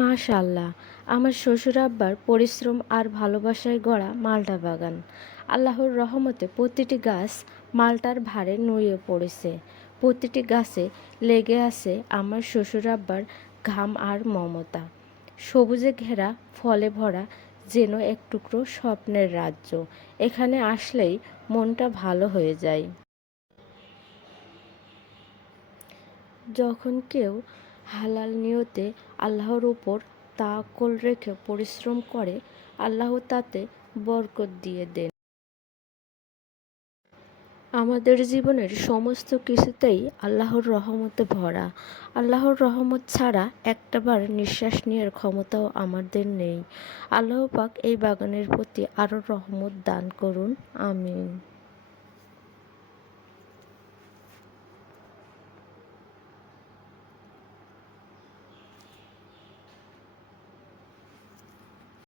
মাশাআল্লাহ, আমার শ্বশুর আব্বার পরিশ্রম আর ভালোবাসায় গড়া মালটা বাগান। আল্লাহর রহমতে প্রতিটি গাছ মালটার ভারে নুয়ে পড়েছে। প্রতিটি গাছে লেগে আছে আমার শ্বশুর আব্বার ঘাম আর মমতা। সবুজে ঘেরা, ফলে ভরা, যেন এক টুকরো স্বপ্নের রাজ্য। এখানে আসলেই মনটা ভালো হয়ে যায়। যখন কেউ হালাল নিয়তে আল্লাহর উপর তাওয়াক্কুল রেখে পরিশ্রম করে, আল্লাহ তাতে বরকত দিয়ে দেন। আমাদের জীবনের সমস্ত কিছুতেই আল্লাহর রহমতে ভরা। আল্লাহর রহমত ছাড়া একটাবার নিঃশ্বাস নেওয়ার ক্ষমতাও আমাদের নেই। আল্লাহ পাক এই বাগানের প্রতি আরও রহমত দান করুন। আমিন।